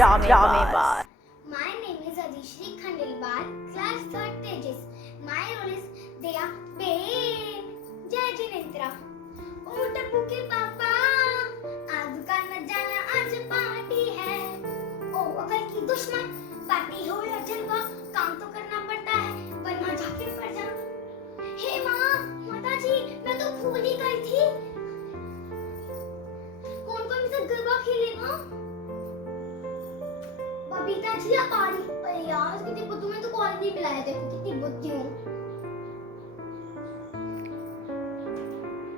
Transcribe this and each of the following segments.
Dramebaaz. My name is Adishri Khandelwal, class 3rd Tejas. My role is Dea Babe. जय जिनेंद्रा। ओ टप्पू के पापा, आज दुकान न जाना, आज पार्टी है। ओ अकल की दुश्मन, पार्टी हो या जलवा, काम तो करना पड़ता है, वरना जाके फट जा। हे माँ, माता जी, मैं तो भूल ही गई थी। कौन कौन मेरे साथ गरबा खेलेगा? बबीता जी आप आ रही? अरे यार कितनी बुद्धू, मैं तो कॉल नहीं मिलाया, देखो कितनी बुद्धू हूँ।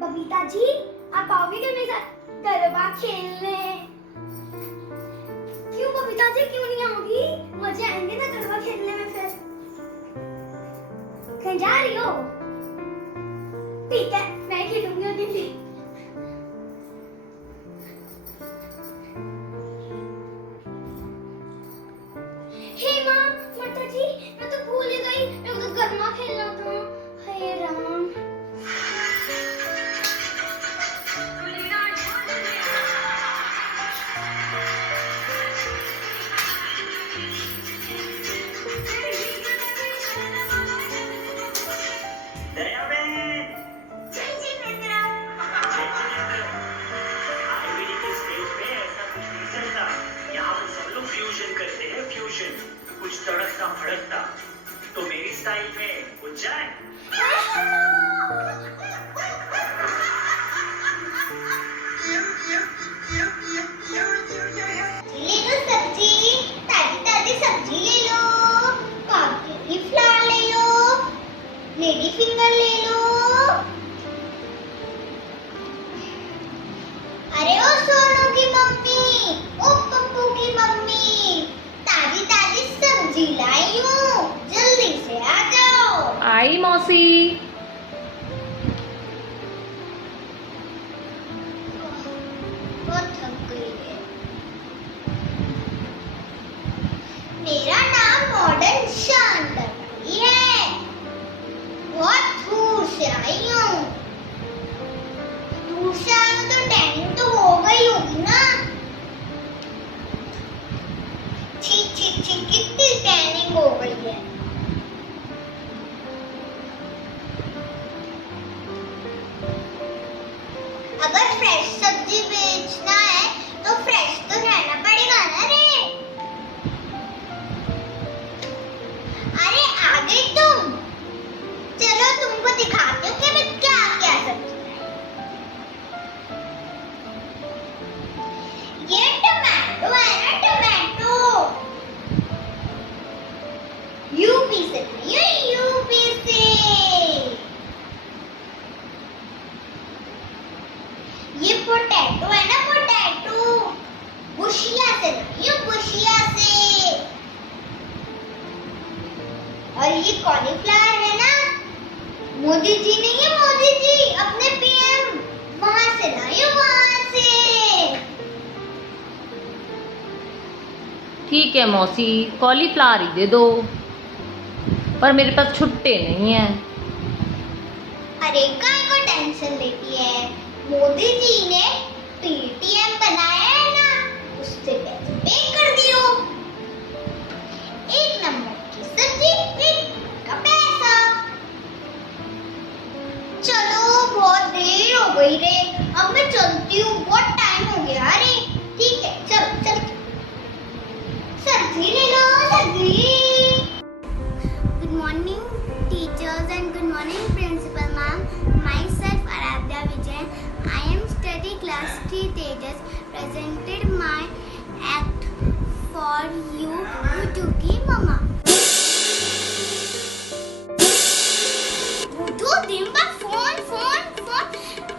बबीता जी आप आओगे क्या मेरे साथ गरबा खेलने? क्यों बबीता जी क्यों नहीं आओगी? मजे आएंगे ना गरबा खेलने में। फिर कहीं जा रही हो? ठीक है मैं खेलूंगी उस दिन। हे माँ, माता जी मैं तो भूल ही गई, मेरे को तो गरमा खेलना था। हे राम। कुछ तड़कता भड़कता तो मेरी स्टाइल में कुछ जाए। ले लो सब्जी, ताजी ताजी सब्जी ले लो, कॉलीफ्लावर ले लो, लेडी फिंगर ले लो। अरे ओ सोनू की मम्मी, ओ पप्पू की मम्मी, ताजी ताजी सब्जी लाई हूँ, जल्दी से आ जाओ। आई मौसी। बहुत थक गई है। मेरा नाम मॉडर्न शांतलाई है, बहुत दूर से आई हूँ। दूर से आई हूँ तो टैनिंग तो हो गई होगी ना? ठीक ठीक ठीक, कितनी टैनिंग हो गई है। अगर फ्रेश सब्जी बेचना है तो फ्रेश तो रहना पड़ेगा ना रे। अरे आ गई तुम, चलो तुमको दिखाती हूँ कि मैं क्या क्या सब्जी लाई। ये टमाटो है ना, टमाटो यूपी से लाई हूँ, यूपी से। ये पोटैटो है ना, पोटैटो बुशिया से लाई हूँ, बुशिया से। और ये कॉलीफ्लावर है ना, मोदी जी नहीं है, मोदी जी अपने पीएम, वहां से लाई हूँ, वहां से। ठीक है मौसी, कॉलीफ्लावर ही दे दो, पर मेरे पास छुट्टे नहीं है। अरे काय को टेंशन लेती है, मोदी जी ने पेटीएम बनाया है ना, उससे पैसे पे कर दियो। 1 नंबर की सब्जी, 1 का पैसा। चलो बहुत देर हो गई रे, अब मैं चलती हूँ, बहुत टाइम हो गया रे। ठीक है चल चल, सब्जी ले लो सब्जी। Good morning teachers and good morning principal ma'am. Myself Aradhya Vijay. I am study class 3 Tejas. Presented my act for you, Tuki mama. दो दिन बाद फोन फोन फोन,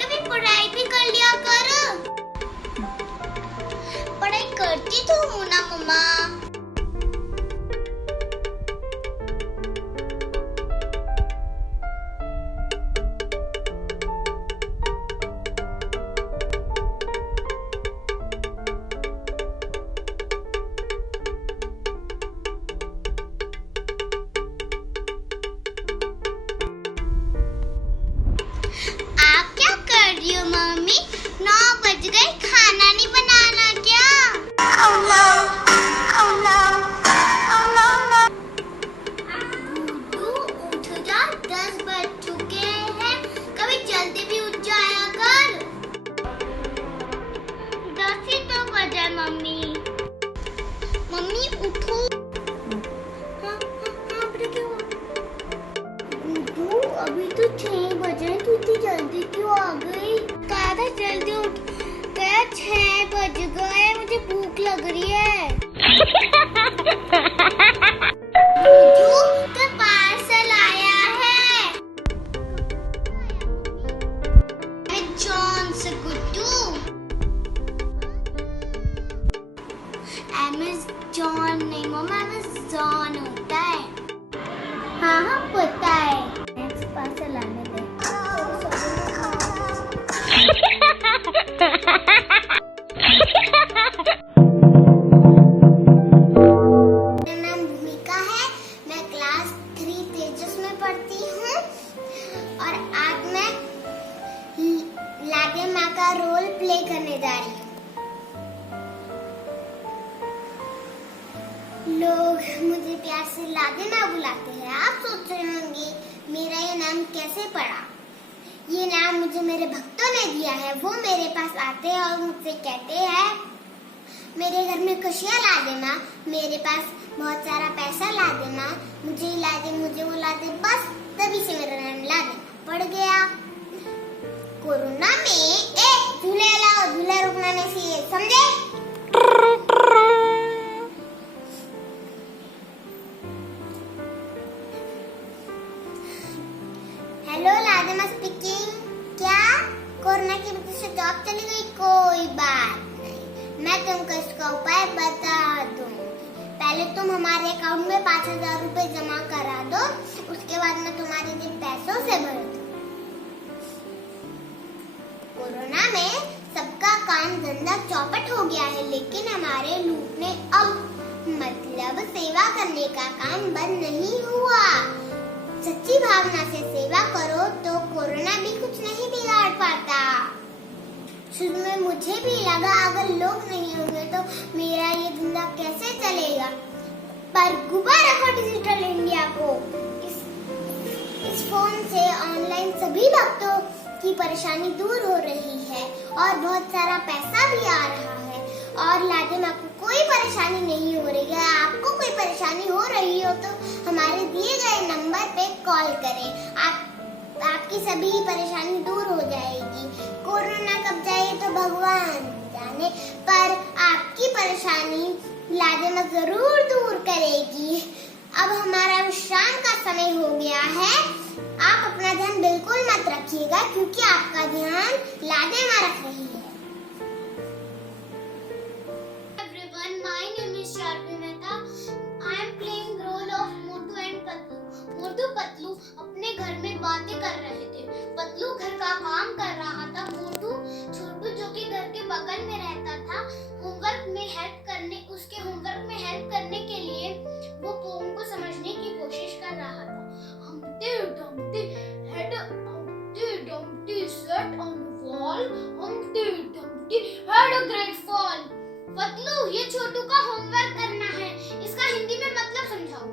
कभी पढ़ाई भी कर लिया कर। पढ़ाई करती तो हूँ ना मम्मा। मम्मी 9 बज गए, खाना नहीं बनाना क्या? अमेज़न नहीं मम्मा, अमेज़न होता है। हाँ हाँ पता है। नेक्स्ट पार्सल आने दे। मेरा नाम भूमिका है, मैं क्लास 3 तेजस में पढ़ती हूँ और आज मैं लागे माँ का रोल प्ले करने जा रही हूँ। लोग मुझे प्यार से लागे माँ बुलाते हैं। आप सोच रहे होंगे मेरा ये नाम कैसे पड़ा। ये नाम मुझे मेरे भक्तों ने दिया है। वो मेरे पास आते हैं और मुझसे कहते हैं मेरे घर में खुशियाँ ला देना, मेरे पास बहुत सारा पैसा ला देना, मुझे वो ला दे। बस तभी से मेरा नाम लागे पड़ गया। कोरोना में झूले लाओ, झूले रुकना नहीं चाहिए, समझे? हेलो लादेमा स्पीकिंग। क्या कोरोना की वजह से जॉब चली गई? कोई बात नहीं, मैं तुमको इसका उपाय बता दूंगी। पहले तुम हमारे अकाउंट में 5,000 रुपए जमा करा दो, उसके बाद मैं तुम्हारे दिन पैसों से भर दूँ। कोरोना में सबका काम धंधा चौपट हो गया है, लेकिन हमारे लूट ने अब मतलब सेवा करने का काम बंद नहीं हुआ। सच्ची भावना से सेवा करो तो कोरोना भी कुछ नहीं बिगाड़ पाता। शुरू में मुझे भी लगा अगर लोग नहीं होंगे तो मेरा ये धंधा कैसे चलेगा, पर गुब्बारा रखो डिजिटल इंडिया को। इस फोन से ऑनलाइन सभी भक्तों की परेशानी दूर हो रही है और बहुत सारा पैसा भी आ रहा है। और लादेमा को कोई परेशानी नहीं हो रही है। आपको कोई परेशानी हो रही हो तो हमारे दिए गए नंबर पे कॉल करें। आपकी सभी परेशानी दूर हो जाएगी। कोरोना कब जाए तो भगवान जाने, पर आपकी परेशानी लादेमा जरूर दूर करेगी। अब हमारा विश्राम का समय हो गया है। आप अपना ध्यान बिल्कुल मत रखिएगा क्योंकि आपका ध्यान लादेमा रख रही है। Everyone, my name is Sharvi Mehta. I am playing role of Motu and Patlu. Motu Patlu अपने घर में बातें कर रहे थे। पतलू घर का काम कर रहा था। मोटू छोटू जो कि घर के बगल में रहता था, उसके होमवर्क में हेल्प करने के लिए वो पोम को समझने की कोशिश कर रहा था। Humpty Dumpty had a Humpty Dumpty sat on a wall. Humpty Dumpty had a great fall. Patlu, ये छोटू का होमवर्क करना है, इसका हिंदी में मतलब समझाओ।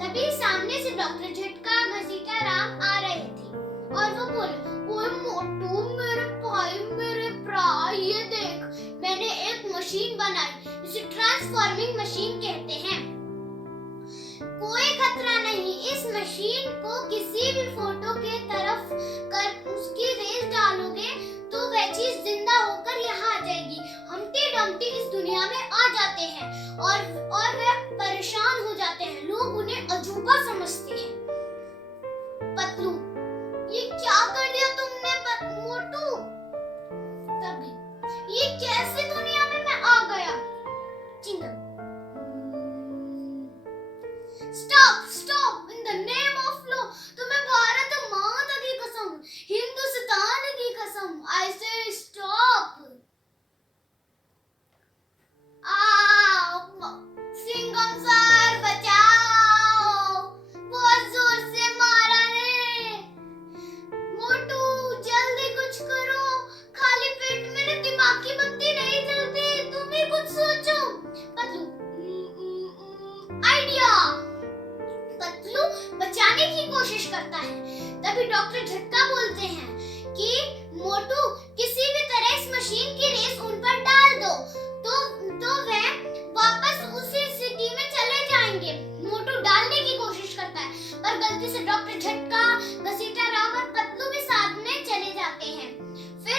तभी सामने से डॉक्टर झटका घसीटा राम आ रहे थे और वो बोले, ओए मोटू मेरे भाई मेरे प्रा, ये देख मैंने एक मशीन बनाई, इसे ट्रांसफॉर्मिंग मशीन कहते हैं। कोई खतरा नहीं, इस मशीन को किसी भी फोटो के तरफ कर उसकी रेस डालोगे तो वह चीज जिंदा होकर यहाँ आ जाएगी। हम्टी डम्टी इस दुनिया में आ जाते हैं और वे परेशान हो जाते हैं। लोग उन्हें अजूबा समझते हैं। पतलू, ये क्या कर दिया तुमने मोटू? तभी, ये कैसे दुनिया में मैं आ गया? चिंगम, stop in the name of law. तुम्हें भारत माता की कसम, हिंदुस्तान की कसम, आई से स्टॉप। सिंघम सर बचाओ, बहुत जोर से मारा है। मोटू जल्दी कुछ करो, खाली पेट में दिमाग की बत्ती नहीं जलती, तुम ही कुछ सोचो। पतलू, आइडिया। पतलू बचाने की कोशिश करता है। तभी डॉक्टर झटका बोलते हैं कि मोटू किसी भी तरह इस मशीन की रेस उन पर डाल दो तो वह वापस उसी सिटी में चले जाएंगे। मोटू डालने की कोशिश करता है पर गलती से डॉक्टर झटका घसीटा राम और पतलू भी साथ में चले जाते हैं। फिर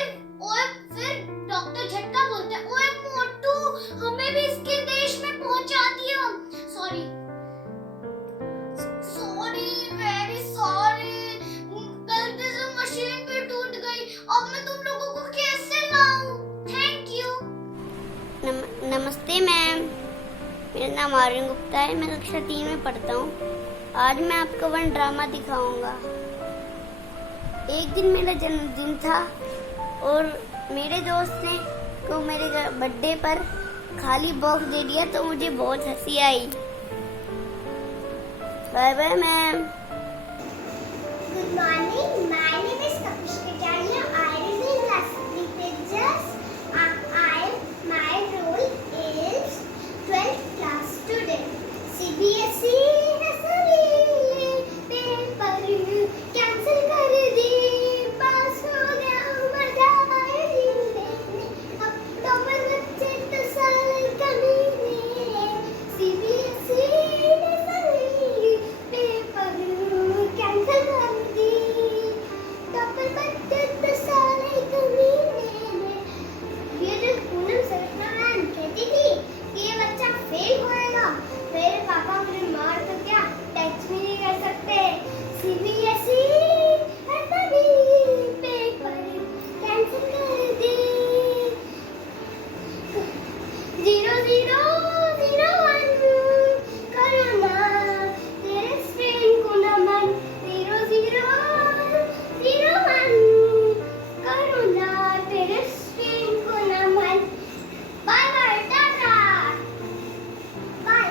डॉक्टर झटका बोलते हैं, ओए मोटू हमें भी इसके देश में पहुंचा दियो। सॉरी वेरी सॉरी, गलती से मशीन भी टूट गई। अब मैं तुम लोगों को कैसे लाऊं? Thank you. नमस्ते मैम। मेरा नाम आर्यन गुप्ता है। मैं कक्षा 3 में पढ़ता हूँ। आज मैं आपको वन ड्रामा दिखाऊंगा। एक दिन मेरा जन्मदिन था और मेरे दोस्त ने को मेरे बर्थडे पर खाली बॉक्स दे दिया तो मुझे बहुत हंसी आई। Bye bye ma'am. Good morning. My name is Kapish Kataria. I am in class 3 pages. My role is 12th class student. CBSE nursery paper cancel कर दी, पास हो गया मजा आए जीने, अब टॉपर बच्चे तो साल कमीने। CBSE नर्सरी पेपर कैंसिल कर दी, टॉपर बच्चे तो साल कमीने। ये जो पूनम सरना मैम कहती थी कि ये बच्चा फेल होएगा, मेरे पापा मुझे मार तो क्या टच भी नहीं कर सकते। CBSE पेपर कैंसिल कर दी, 0001 कोरोना तेरे स्ट्रेन को नमन, 0001 कोरोना तेरे स्ट्रेन को नमन। Bye bye, tata, bye.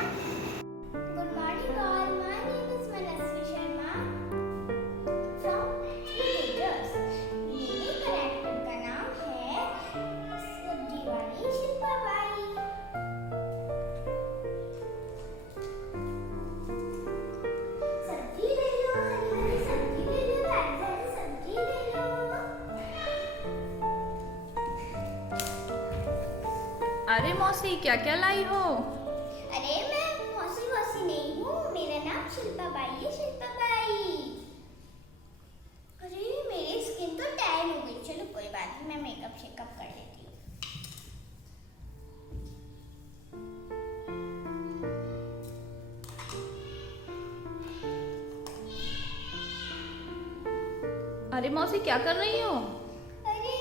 Good morning all. My name is Manasvi Sharma from Teenagers. मेरे कैरेक्टर का नाम है सब्जी वाली शिल्पा बाई। सब्जी ले लो, हरी हरी सब्जी ले लो, ताजी ताजी सब्जी ले लो। अरे मौसी क्या क्या लाई हो? अरे मैं मौसी वौसी नहीं हूँ, मेरा नाम शिल्पा बाई है, शिल्पा बाई। अरे मेरी स्किन तो टैन हो गई, चलो कोई बात नहीं, मैं मेकअप शेकअप कर लेती हूँ। अरे मौसी क्या कर रही हो? अरे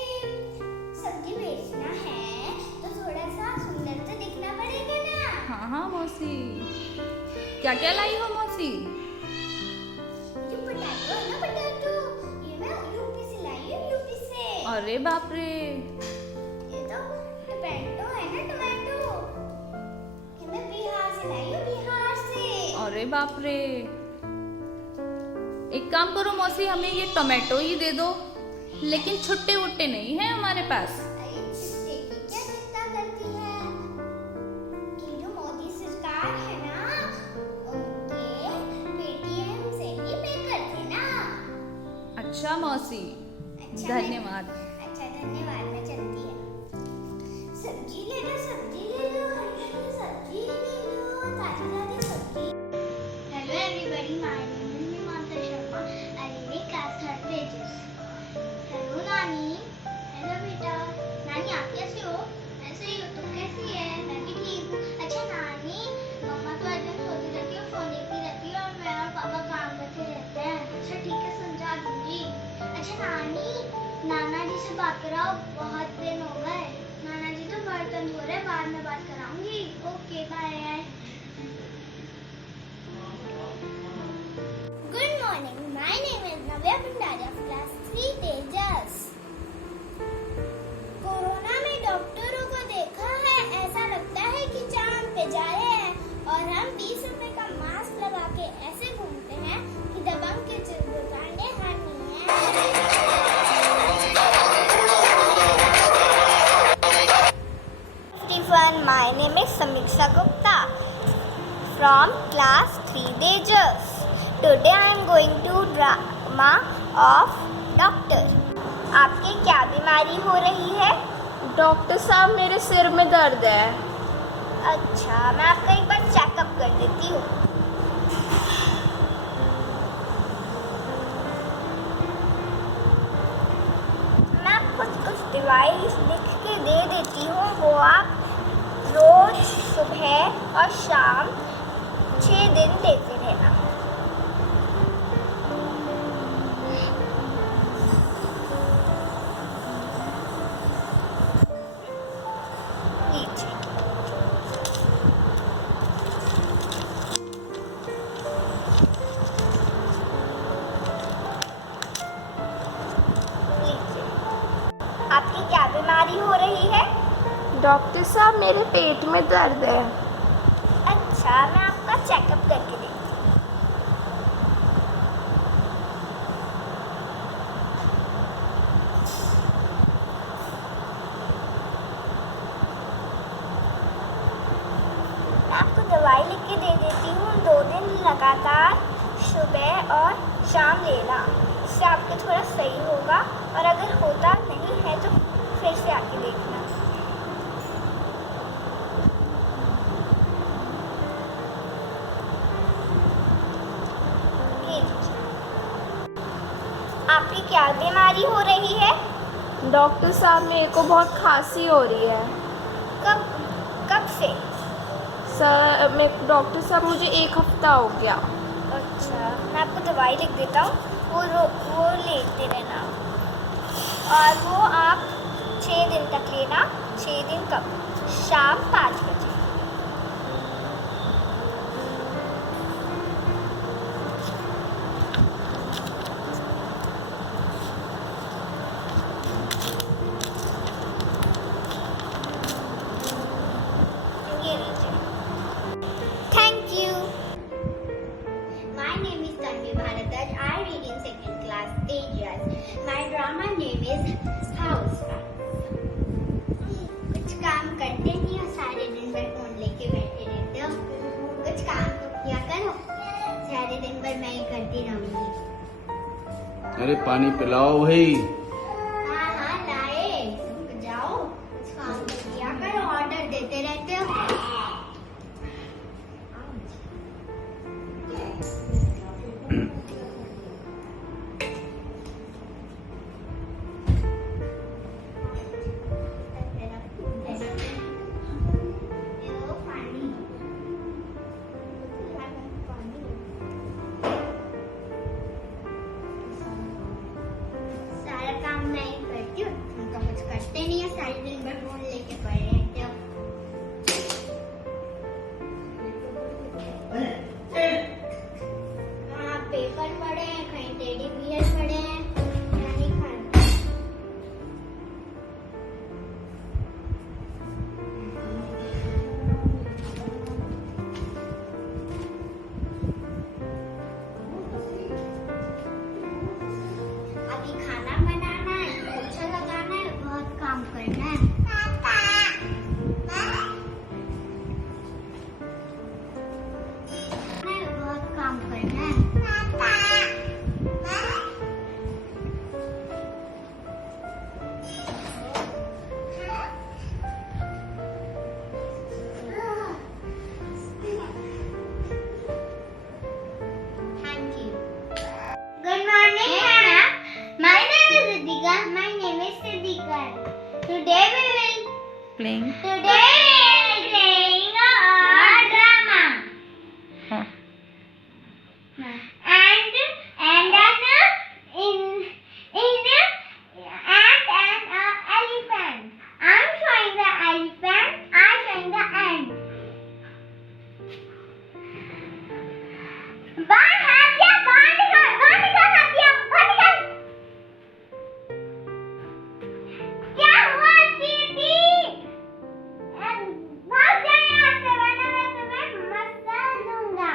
सब्जी बेचना है तो थोड़ा सा सुंदर तो दिखना पड़ेगा ना। हाँ हाँ मौसी, क्या क्या लाई हो मौसी? जो पोटैटो है ना, पोटैटो, ये मैं यूपी से लाई हूँ, यूपी से। अरे बाप रे, ये तो टोमेटो है ना, टोमेटो, ये मैं बिहार से लाई हूँ, बिहार से। अरे बाप रे। एक काम करो मौसी, हमें ये टोमेटो ही दे दो, लेकिन छुट्टे वुट्टे नहीं है हमारे पास। अरे छुट्टे की क्या चिंता करती है, कि जो मोदी सरकार है ना, उनके पेटीएम से ही पे करते ना। अच्छा मौसी, अच्छा, धन्यवाद। अच्छा धन्यवाद, मैं चलती है। सब्जी ले लो, सब्जी ले लो, हरी हरी सब्जी ले लो, ताजी ताजी सब्जी। Hello everybody, my name is Himanshu Sharma. I am in class 3 pages. Hello नानी। हेलो बेटा। नानी आप कैसे हो? मैं सही हूँ, तुम कैसी है? मैं भी ठीक हूँ। अच्छा नानी, मम्मा तो आज दिन सोती रहती है, फोन देखती रहती है, और मैं और पापा काम करते रहते हैं। अच्छा ठीक है, समझा दूंगी। अच्छा नानी, नाना जी से बात कराओ, बहुत दिन हो गए। नाना जी तो बर्तन धो रहे हैं, बाद में बात कराऊंगी। Okay bye. Good morning, my name is Navya Bhandari of class 3 Tejas. Corona में डॉक्टरों को देखा है, ऐसा लगता है कि चांद पे जा रहे हैं, और हम 20 रुपए का मास्क लगा के ऐसे घूमते हैं कि दबंग के चिल्लाने हानि है। My name is Samiksha Gupta from class 3 Tejas. Today I am going to drama of doctor. आपकी क्या बीमारी हो रही है? डॉक्टर साहब मेरे सिर में दर्द है। अच्छा, मैं आपका एक बार चेकअप कर देती हूँ। मैं आपको कुछ डिवाइस लिख के दे देती हूँ, वो आप रोज सुबह और शाम 6 दिन देते रहना। लीजिए। डॉक्टर साहब मेरे पेट में दर्द है। अच्छा, मैं आपका चेकअप करके देखती हूँ। मैं आपको दवाई लिख के दे देती हूँ। 2 दिन लगातार सुबह और शाम लेना, इससे आपको थोड़ा सही होगा। और अगर होता नहीं है तो फिर से आके देखना। ये लीजिए। आपकी क्या बीमारी हो रही है? डॉक्टर साहब मेरे को बहुत खांसी हो रही है। कब कब से? सर मैं डॉक्टर साहब मुझे 1 हफ्ता हो गया। अच्छा, मैं आपको दवाई लिख देता हूँ, वो लेते रहना। और वो आप 6 दिन तक लेना। 6 दिन कब? शाम 5 बजे। ये लीजिए। Thank you. My name is Tanvi Bharadwaj. I read in 2nd class, 8 years. My drama name is House. कुछ काम करते नहीं हो, सारे दिन भर फोन लेके बैठे रहते हो। कुछ काम तो किया करो। सारे दिन भर मैं ही करती रहूंगी। अरे पानी पिलाओ भाई। हाँ हाँ लाए। तुम जाओ, कुछ काम तो किया करो, ऑर्डर देते रहते हो। सारा काम मैं ही करती हूँ, तुम तो कुछ करते नहीं है, सारे दिन भर फोन लेके पड़े रहते हो। कहाँ पेपर पड़े हैं, कहीं टेडी बियर पड़े हैं, क्या नहीं खाते। अभी खाना बनाना है, पोछा लगाना है, बहुत काम करना है। बहुत काम करना है। Thank you. Good morning, Hannah. My name is Ritika. My name is Siddhika. Today we will Playing. playing a drama. Huh. And an elephant. I'm showing the elephant. I'm showing the ant. बांध हाथिया, बांध कर हाथिया, बांध कर। क्या हुआ चींटी? भाग जा यहाँ से, वरना मैं तुम्हें मसल दूंगा।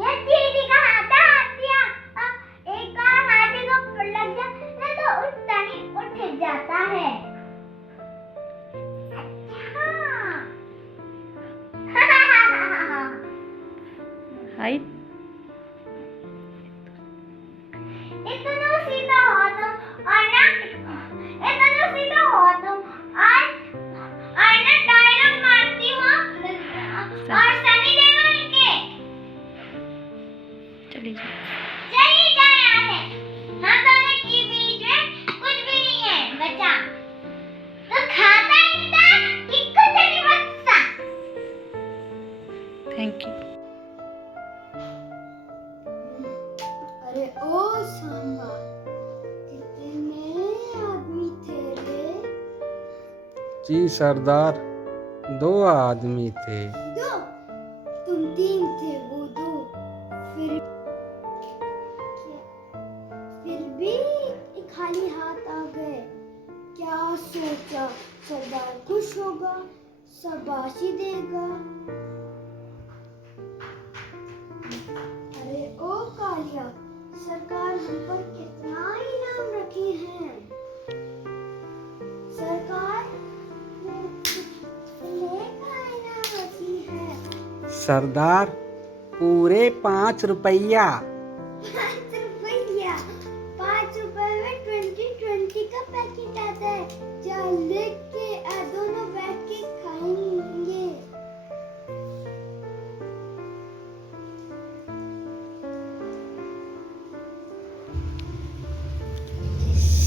ये चींटी का हाथा हाथिया, एक बार हाथी को लग जाए तो उठता नहीं, उठ जाता है। Height. इतना सीधा हो तुम, और ना इतना सीधा हो तुम, और ना डायलॉग मारती हो, और सनी देओल के। चलिए जाओ। चली जाए यहाँ से। हम दोनों के बीच में कुछ भी नहीं है बचा। तो खाता ही नहीं था कि कुछ नहीं बचता। Thank you. अरे ओ सांबा, कितने आदमी थे रे? जी सरदार, 2 आदमी थे। 2? तुम 3 थे, वो 2। फिर भी खाली हाथ आ गए। क्या सोचा, सरदार खुश होगा, शाबाशी देगा। अरे ओ कालिया, सरकार हम पर कितना इनाम रखी है। सरकार ने का इनाम रखी है। सरदार पूरे 5 रुपया। 5 रुपया, 5 रुपए में 20 का पैकेट आता है। चल देख के दोनों बैठ के खाएंगे।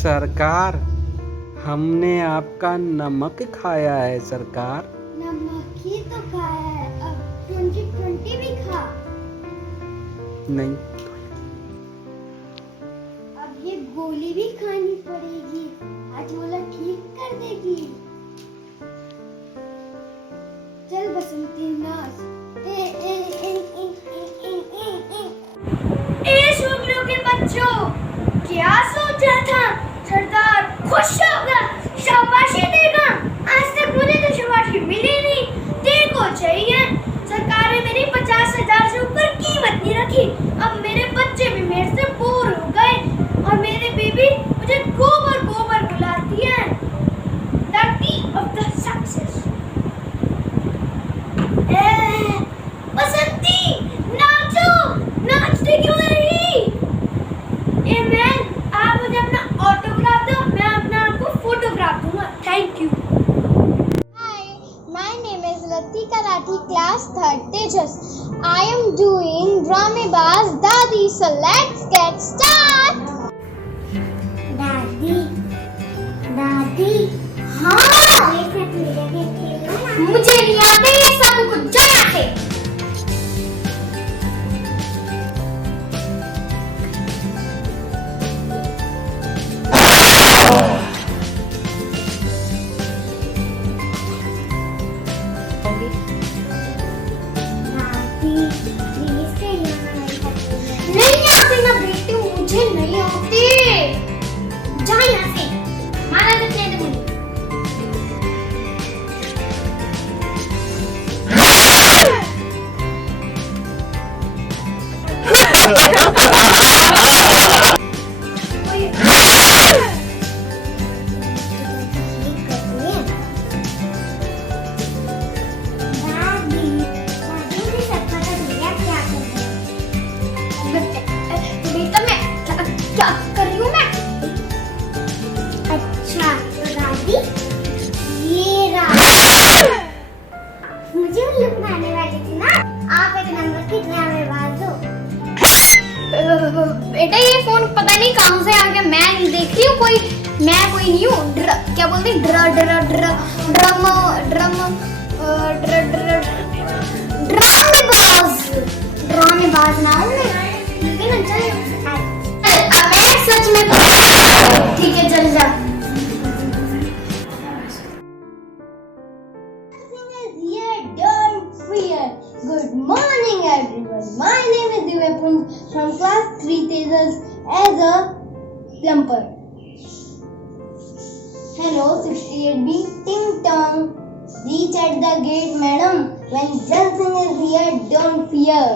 सरकार हमने आपका नमक खाया है सरकार। नमक ही तो खाया है, अब 20 भी खा। नहीं, अब ये गोली भी खानी पड़ेगी, हाजमोला ठीक कर देगी। चल बसंती नाच। ए ए ए ए ए ए ए ए शुक्लों के बच्चों, क्या सोचा था? सरदार खुश होगा, शाबाशी देगा। आज तक मुझे तो शाबाशी मिली नहीं, देखो चाहिए। सरकार ने मेरी 50,000 से ऊपर कीमत नहीं रखी। अब मेरे बच्चे भी मेरे से बोर हो गए और मेरे बेबी मुझे गोबर गोबर बुलाती है। The key of the success. बसंती नाचो, नाचते क्यों नहीं? ए मैन, आप मुझे अपना ऑटोग्राफ दो, मैं अपना आपको फोटोग्राफ दूंगा। Thank you. Hi, my name is Latika Rathi, class 3rd Tejas. I am doing Dramebaz Dadi. So let's get start. दादी, दादी, हाँ, मुझे नहीं आते ये सब कुछ जलाते। नहीं आते ना बेटी, मुझे नहीं आते। जा यहाँ से, मारा देते हैं तुम। मुझे उल्लू बनाने वाली थी ना, आप एक नंबर की ड्रामेबाज हो। बेटा ये फोन पता नहीं कहाँ से आ गया, मैं नहीं देख रही हूँ कोई, मैं कोई नहीं हूँ। क्या बोलते हैं, ड्रामेबाज ना हूँ मैं, लेकिन अच्छा मैं सच में ठीक है, चल जा। Good morning everyone. My name is Divyapunj from class 3 Tejas as a plumber. Hello 68B, ting tong. Reach at the gate madam. When Jalsing is here, don't fear.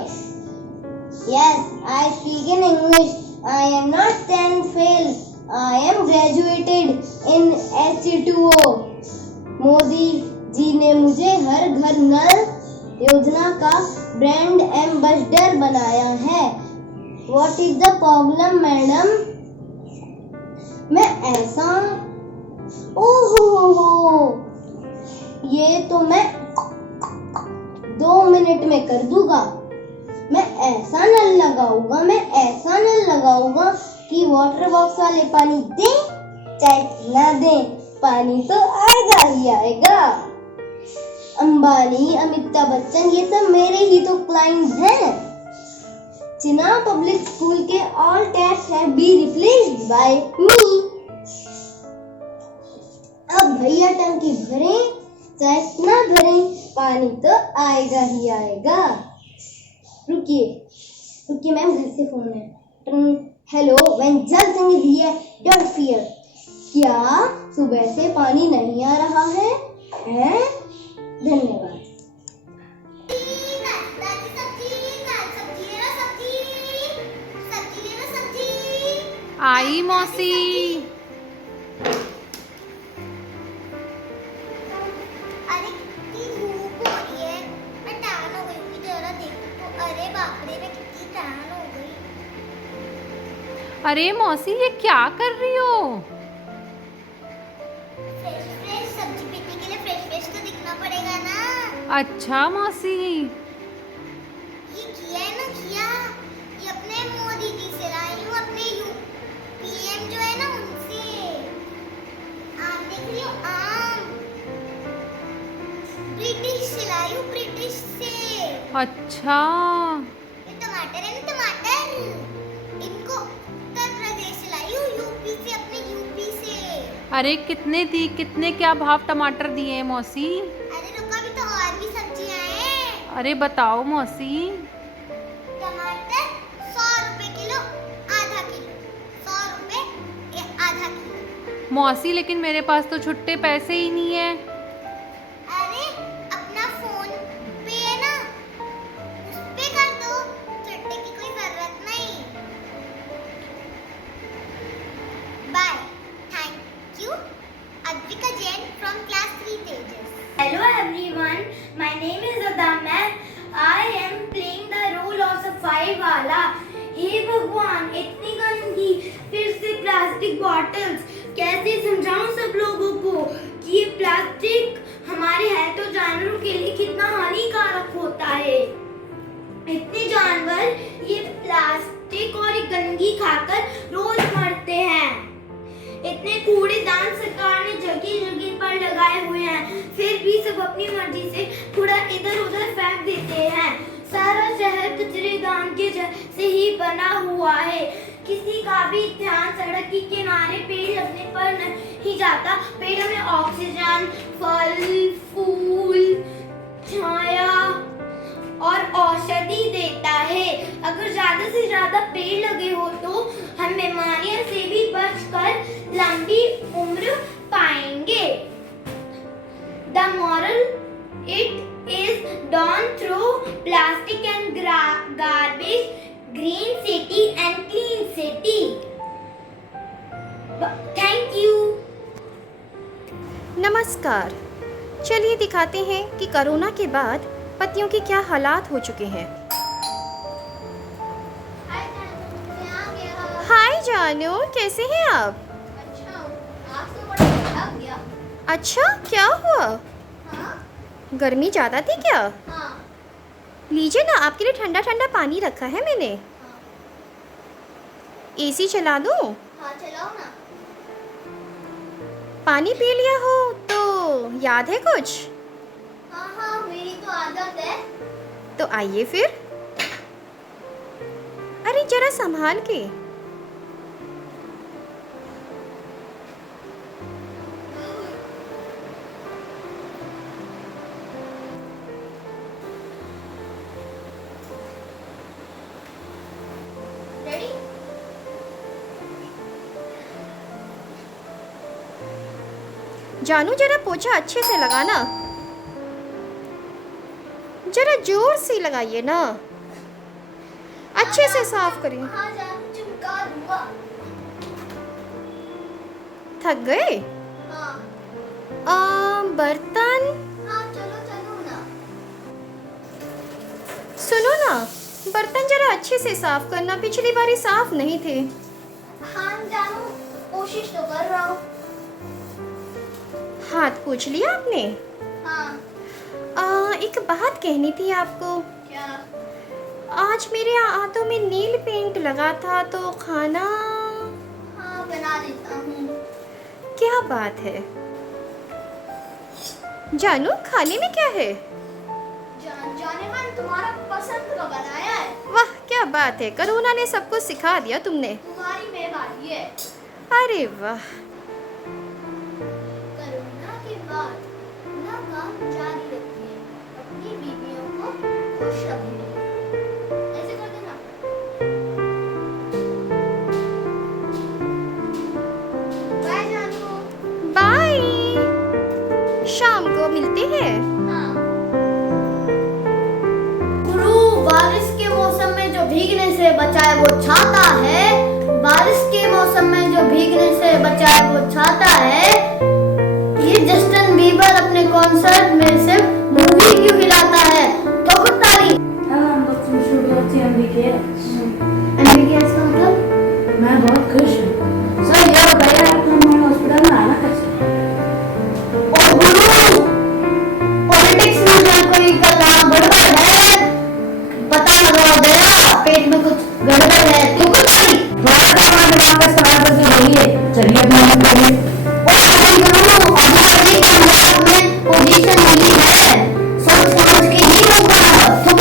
Yes, I speak in English. I am not 10 fail. I am graduated in SC2O. Modi ji ने मुझे हर घर नल योजना का brand ambassador बनाया है। What is the problem madam? मैं ऐसा, ओहो, ये तो मैं 2 मिनट में कर दूंगा। मैं ऐसा नल लगाऊंगा कि वाटर बॉक्स वाले पानी दें चाहे ना दें, पानी तो आएगा ही आएगा। अंबानी, अमिताभ बच्चन, ये सब मेरे ही तो क्लाइंट्स हैं। चिनाब पब्लिक स्कूल के all taps have been replaced by me. अब भैया टंकी भरें चाहे ना भरें, पानी तो आएगा ही आएगा। रुकिए मैम, घर से फोन है। हेलो, व्हेन जल Singh is here don't fear. क्या सुबह से पानी नहीं आ रहा है? हैं? धन्यवाद। दादी सब्जी ले लो, सब्जी ले लो, सब्जी। आई मौसी। अरे कितनी धूप हो रही है, मैं टैन हो गई हूँ, जरा देखो तो। अरे बाप रे, मैं कितनी टैन हो गई। अरे मौसी ये क्या कर रही हो? फ्रेश सब्जी पीने के लिए फ्रेश तो दिखना पड़ेगा ना। अच्छा मौसी। ये किया है ना, किया। ये अपने मोदी जी से लाई हूँ, अपने पीएम जो है ना उनसे। आम देख रही हो, आम ब्रिटिश से लाई हूँ, ब्रिटिश से। अच्छा ये टमाटर है ना, टमाटर, इनको उत्तर प्रदेश से लाई हूँ, यूपी से, अपने यूपी से। अरे कितने क्या भाव टमाटर दिए हैं मौसी? अरे रुको, अभी तो और भी सब्जियां हैं। अरे बताओ मौसी। टमाटर 100 रुपए किलो, आधा किलो। 100 रुपए आधा किलो। मौसी लेकिन मेरे पास तो छुट्टे पैसे ही नहीं है। अरे अपना फोन पे है ना, उस पे कर दो, छुट्टे की कोई जरूरत नहीं। Bye, thank you. Advika Jain from class 3 Tejas। Hello everyone, my name is Adam and I am playing the role of सफाई वाला। हे भगवान, इतनी गंदी फिर से प्लास्टिक बॉटल्स। कैसे समझाऊं सब लोगों को कि ये प्लास्टिक हमारे हेल्थ और जानवरों के लिए कितना हानिकारक होता है। इतने जानवर ये प्लास्टिक और ये गंदगी खाकर रोज मरते हैं। इतने कूड़ेदान सरकार ने जगह जगह पर लगाए हुए हैं, फिर भी सब अपनी मर्जी से कूड़ा इधर उधर फेंक देते हैं। सारा शहर कचरेदान के जैसे ही बना हुआ है। किसी का भी ध्यान सड़क के किनारे पेड़ लगने पर नहीं जाता। पेड़ हमें ऑक्सीजन, फल, फूल, छाया और औषधि देता है। अगर ज्यादा से ज्यादा पेड़ लगे हो तो हम बीमारियों से भी बचकर लंबी उम्र पाएंगे। The moral, it is done through plastic and garbage, green city and clean city. Thank you. नमस्कार, चलिए दिखाते हैं कि कोरोना के बाद पतियों के क्या हालात हो चुके हैं। हाय जानू, कैसे हैं आप? अच्छा, क्या हुआ? गर्मी ज़्यादा थी क्या? लीजिए ना, आपके लिए ठंडा ठंडा पानी रखा है मैंने। एसी चला दूं? हाँ चलाओ ना। पानी पी लिया हो तो याद है कुछ? हाँ, मेरी तो आदत है। तो आइए फिर। अरे जरा संभाल के। रेडी? जानू जरा पोछा अच्छे से लगाना, जरा जोर से लगाइए ना, अच्छे से साफ करिए। हाँ जानू, चिपका दूंगा। थक गए? हाँ। बर्तन हाँ चलो ना। सुनो ना, बर्तन जरा अच्छे से साफ करना, पिछली बारी साफ नहीं थे। हाँ जानू, कोशिश तो कर रहा हूँ। हाथ पोंछ लिया आपने? हाँ। एक बात कहनी थी आपको। क्या? आज मेरे हाथों में नील पेंट लगा था तो खाना। हाँ बना देता हूँ। क्या बात है जानू, खाने में क्या है? जाने मन तुम्हारा पसंद का बनाया है। वाह क्या बात है, कोरोना ने सब कुछ सिखा दिया तुमने। तुम्हारी मेहरबानी है। अरे वाह। कोरोना के बाद अपना काम जारी रखिए, अपनी बीवियों को खुश रखिए। ऐसे कर देना। बाय जानू। बाय वो छाता है, बारिश के मौसम में जो भीगने से बचाए वो छाता है। ये जस्टिन बीबर अपने कॉन्सर्ट में सिर्फ मूवी क्यों हिलाता है? तो कुछ ताली। एमबीबीएस का मतलब? मैं बहुत खुश हूँ सर। ये बताइए आप हमारे हॉस्पिटल में आना कैसे? ओ गुरु, पॉलिटिक्स में जब कोई कलम गड़बड़ है पता लगा दे, पेट में कुछ गड़बड़ है तो कुछ ताली। थोड़ा सा हमारे दिमाग का सवाल पर जो नहीं है, चलिए अपना मत करिए। पोजीशन नहीं है, सोच समझ के ही होगा। तो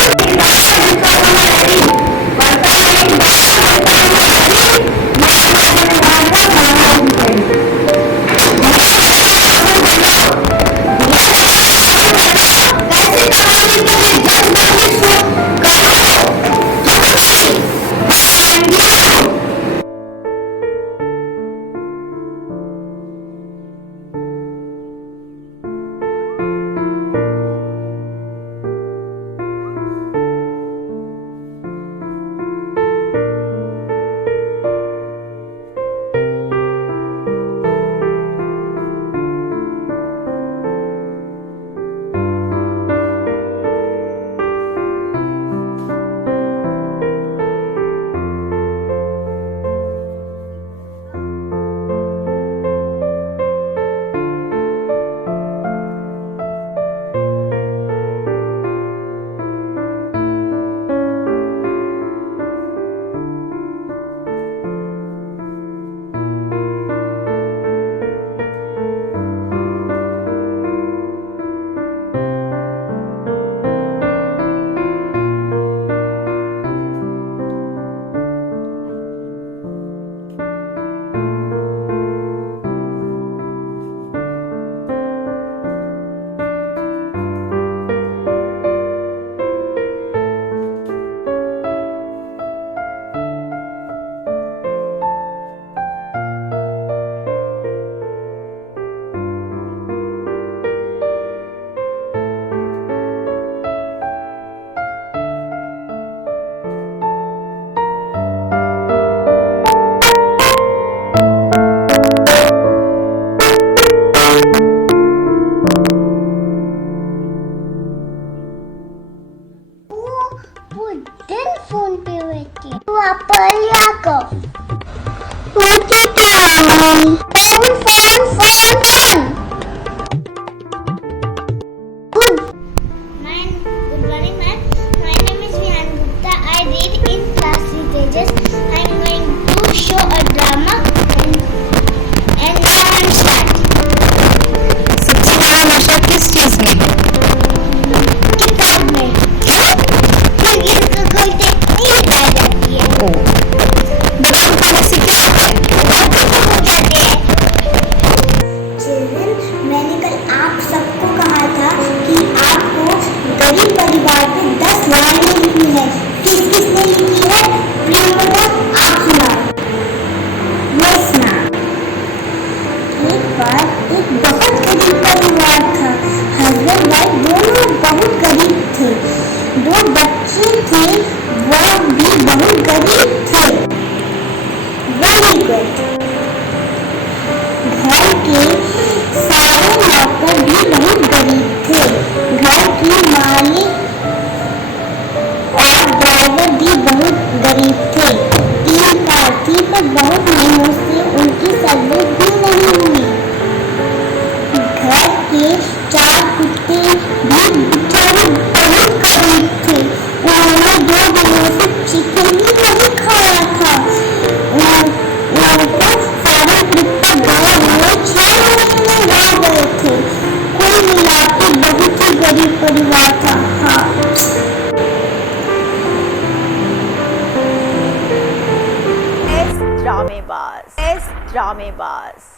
परिवार